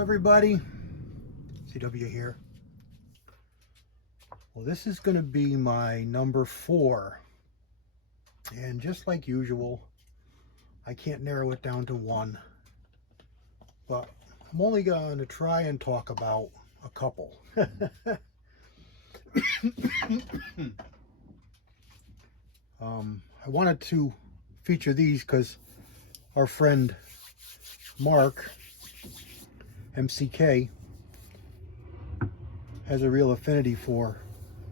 everybody, CW here. Well, this is going to be my number 4, and just like usual, I can't narrow it down to one, but I'm only going to try and talk about a couple. I wanted to feature these because our friend Mark, MCK, has a real affinity for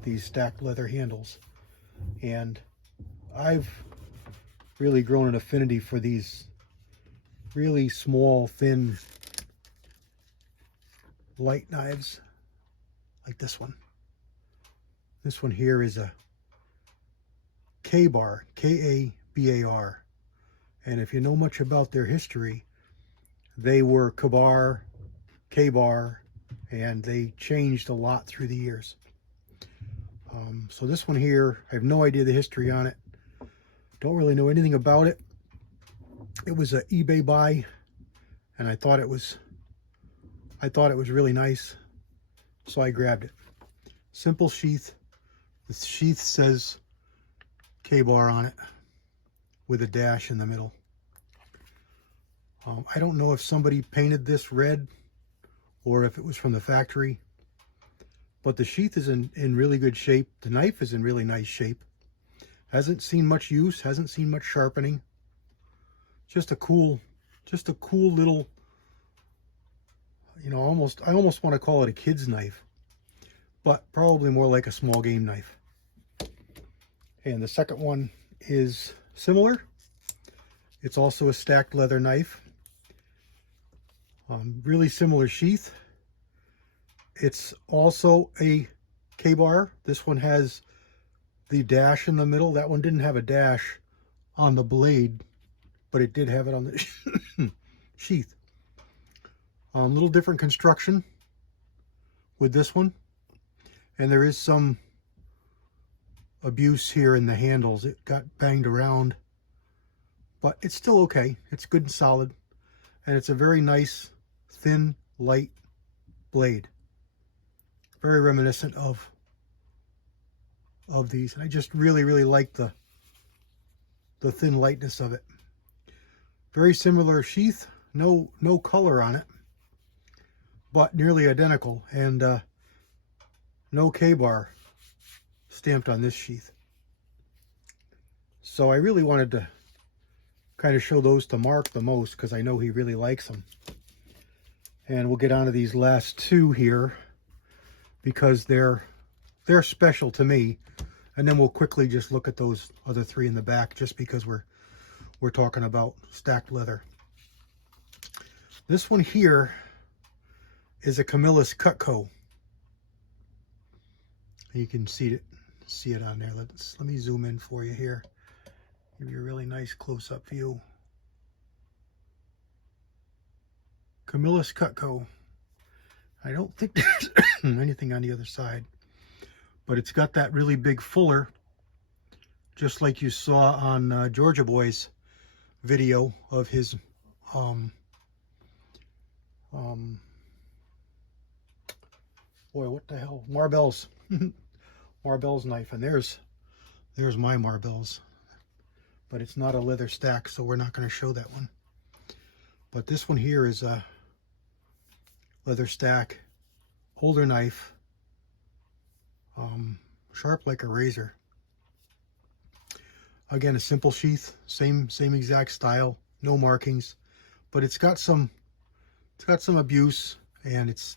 these stacked leather handles, and I've really grown an affinity for these really small, thin, light knives like this one. This one here is a KBAR, KBAR, and if you know much about their history, they were KBAR, and they changed a lot through the years. So this one here, I have no idea the history on it. Don't really know anything about it. It was an eBay buy, and I thought it was really nice, so I grabbed it. Simple sheath. The sheath says KBAR on it with a dash in the middle. I don't know if somebody painted this red or if it was from the factory, but the sheath is in really good shape. The knife is in really nice shape. Hasn't seen much use, hasn't seen much sharpening. Just a cool little, you know, I almost want to call it a kid's knife, but probably more like a small game knife. And the second one is similar. It's also a stacked leather knife. Really similar sheath. It's also a KBAR. This one has the dash in the middle. That one didn't have a dash on the blade, but it did have it on the sheath. Little different construction with this one, and there is some abuse here in the handles. It got banged around, but it's still okay. It's good and solid, and it's a very nice, thin, light blade. Very reminiscent of these, and I just really like the thin lightness of it. Very similar sheath, no color on it, but nearly identical, and no KBAR stamped on this sheath. So I really wanted to kind of show those to Mark the most because I know he really likes them. And we'll get on to these last two here because they're special to me, and then we'll quickly just look at those other three in the back just because we're talking about stacked leather. This one here is a Camillus Cutco. You can see it on there. Let me zoom in for you here. Give you a really nice close-up view. Camillus Cutco. I don't think there's anything on the other side, but it's got that really big fuller, just like you saw on Georgia Boy's video of his boy, what the hell, Marbell's Marbell's knife. And there's my Marbell's, but it's not a leather stack, so we're not going to show that one. But this one here is a leather stack, older knife, sharp like a razor. Again, a simple sheath, same exact style, no markings, but it's got some abuse, and it's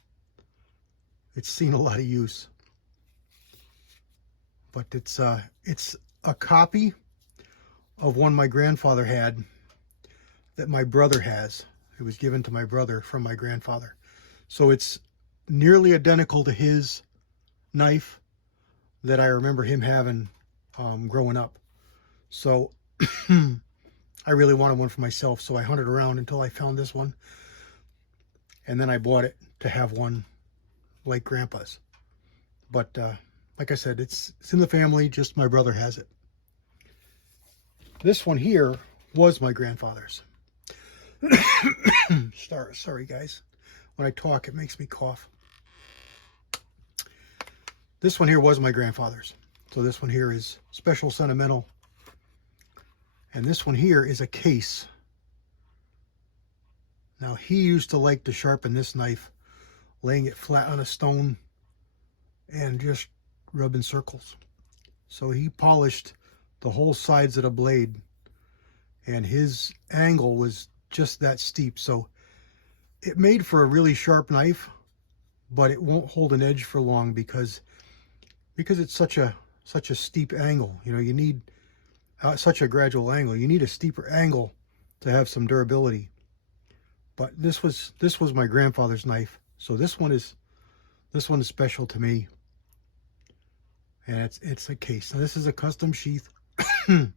seen a lot of use. But it's a copy of one my grandfather had that my brother has. It was given to my brother from my grandfather. So it's nearly identical to his knife that I remember him having growing up. So I really wanted one for myself, so I hunted around until I found this one. And then I bought it to have one like Grandpa's. But like I said, it's in the family, just my brother has it. This one here was my grandfather's. Sorry guys. when I talk, it makes me cough. This one here was my grandfather's. So this one here is special sentimental. And this one here is a case. Now he used to like to sharpen this knife, laying it flat on a stone and just rubbing circles. So he polished the whole sides of the blade, and his angle was just that steep. So it made for a really sharp knife, but it won't hold an edge for long because it's such a steep angle. You know, you need such a gradual angle. You need a steeper angle to have some durability. But this was my grandfather's knife, so this one is special to me. And it's a case. Now this is a custom sheath. It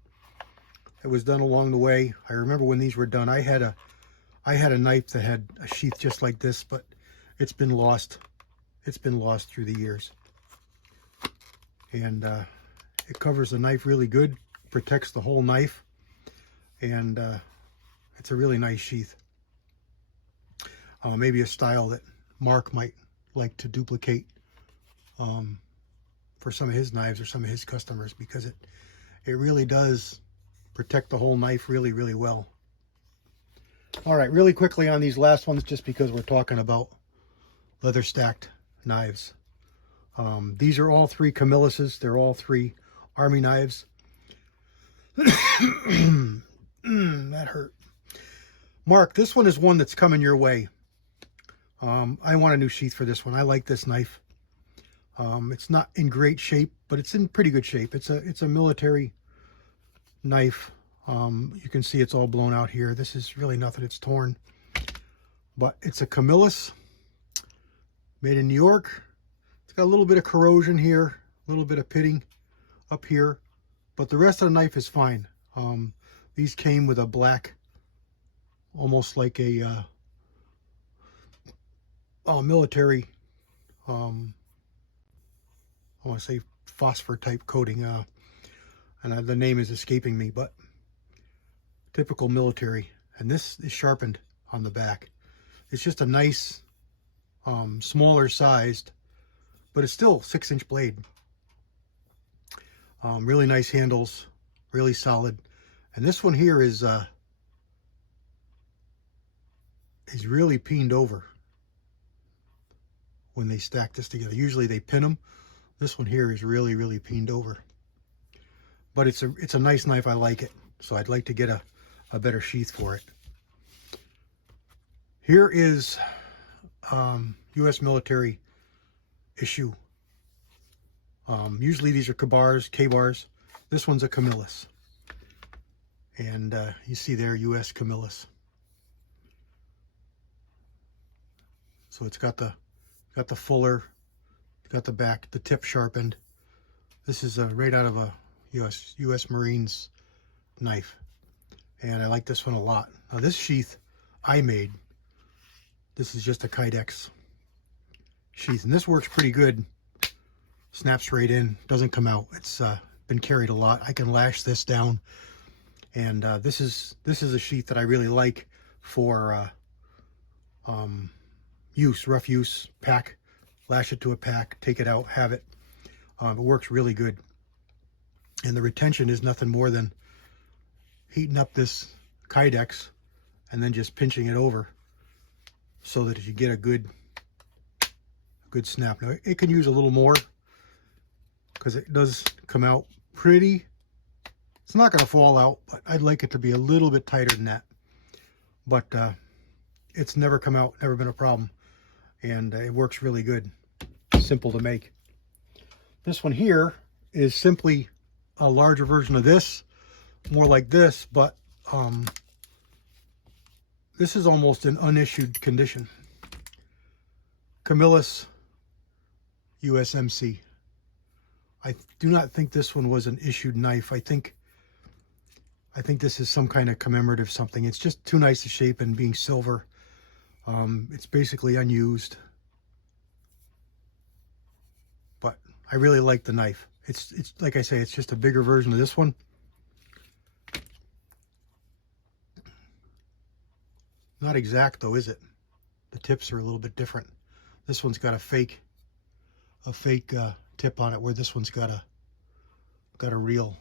was done along the way. I remember when these were done, I had a knife that had a sheath just like this, but it's been lost. It's been lost through the years. And it covers the knife really good, protects the whole knife, and it's a really nice sheath. Maybe a style that Mark might like to duplicate for some of his knives or some of his customers, because it really does protect the whole knife really, really well. All right, really quickly on these last ones, just because we're talking about leather stacked knives. These are all three Camillus's. They're all three Army knives. That hurt. Mark, this one is one that's coming your way. I want a new sheath for this one. I like this knife. It's not in great shape, but it's in pretty good shape. It's a military knife. You can see it's all blown out here. This is really nothing. It's torn. But it's a Camillus, made in New York. It's got a little bit of corrosion here, a little bit of pitting up here, but the rest of the knife is fine. These came with a black, almost like a military, I want to say phosphor type coating, and the name is escaping me, but typical military. And this is sharpened on the back. It's just a nice, smaller sized, but it's still 6-inch blade. Really nice handles, really solid. And this one here is really peened over when they stack this together. Usually they pin them. This one here is really, really peened over. But it's a nice knife. I like it. So I'd like to get a better sheath for it. Here is U.S. military issue. Usually these are KBARs. This one's a Camillus. And you see there, U.S. Camillus. So it's got the fuller, it's got the back, the tip sharpened. This is right out of a U.S. Marines knife. And I like this one a lot. Now this sheath I made. This is just a Kydex sheath. And this works pretty good. Snaps right in, doesn't come out. It's been carried a lot. I can lash this down. And this is a sheath that I really like for rough use, pack. Lash it to a pack, take it out, have it. It works really good. And the retention is nothing more than heating up this Kydex and then just pinching it over so that you get a good snap. Now it can use a little more because it does come out pretty. It's not going to fall out, but I'd like it to be a little bit tighter than that. But it's never come out, never been a problem. And it works really good. Simple to make. This one here is simply a larger version of this, more like this, but this is almost an unissued condition. Camillus USMC. I do not think this one was an issued knife. I think this is some kind of commemorative something. It's just too nice a shape, and being silver, it's basically unused. But I really like the knife. It's like I say, it's just a bigger version of this one. Not exact though, is it? the tips are a little bit different. This one's got a fake tip on it, where this one's got a real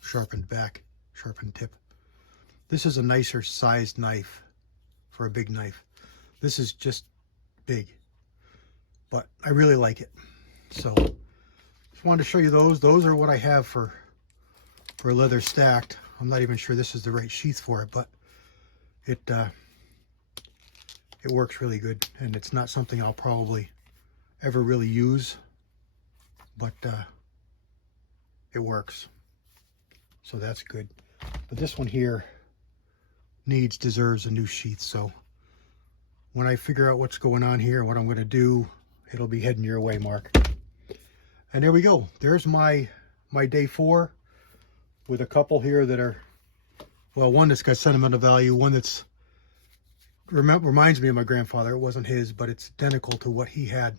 sharpened tip. This is a nicer sized knife for a big knife. This is just big, but I really like it. So just wanted to show you those. Those are what I have for leather stacked. I'm not even sure this is the right sheath for it, but it works really good, and it's not something I'll probably ever really use, but it works, so that's good. But this one here deserves a new sheath, so when I figure out what's going on here and what I'm going to do, it'll be heading your way, Mark. And there we go. There's my Day4 with a couple here that are, well, one that's got sentimental value, one that's reminds me of my grandfather. It wasn't his, but it's identical to what he had.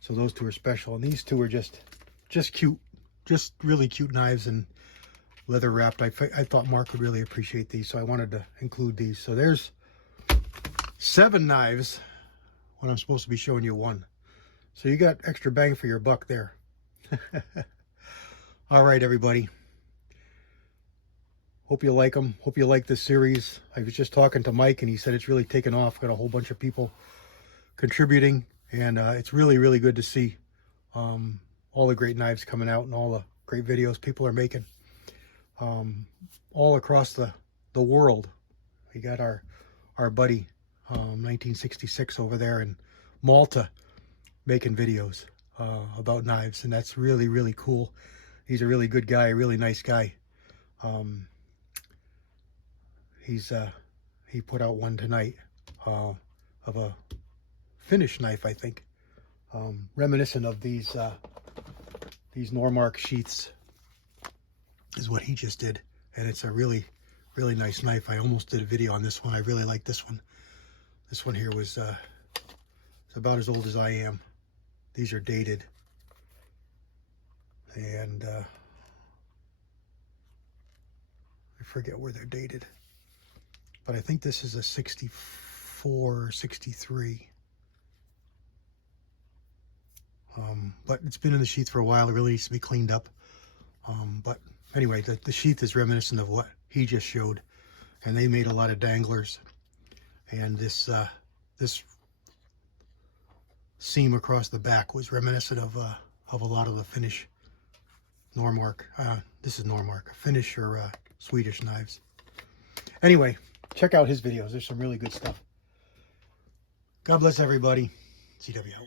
So those two are special, and these two are just cute, just really cute knives and leather wrapped. I thought Mark would really appreciate these, so I wanted to include these. So there's 7 knives when I'm supposed to be showing you 1. So you got extra bang for your buck there. All right, everybody. Hope you like them. Hope you like this series. I was just talking to Mike, and he said it's really taken off. Got a whole bunch of people contributing, and it's really, really good to see all the great knives coming out and all the great videos people are making all across the world. We got our buddy 1966 over there in Malta making videos about knives, and that's really, really cool. He's a really good guy, a really nice guy. He put out one tonight of a Finnish knife, I think, reminiscent of these Normark sheaths is what he just did, and it's a really, really nice knife. I almost did a video on this one. I really like this one. This one here was it's about as old as I am. These are dated, and I forget where they're dated, but I think this is a 64 or 63. But it's been in the sheath for a while. It really needs to be cleaned up. But anyway, the sheath is reminiscent of what he just showed, and they made a lot of danglers, and this seam across the back was reminiscent of a lot of the Finnish Normark. This is Normark, Finnish or Swedish knives. Anyway, check out his videos. There's some really good stuff. God bless everybody. CW out.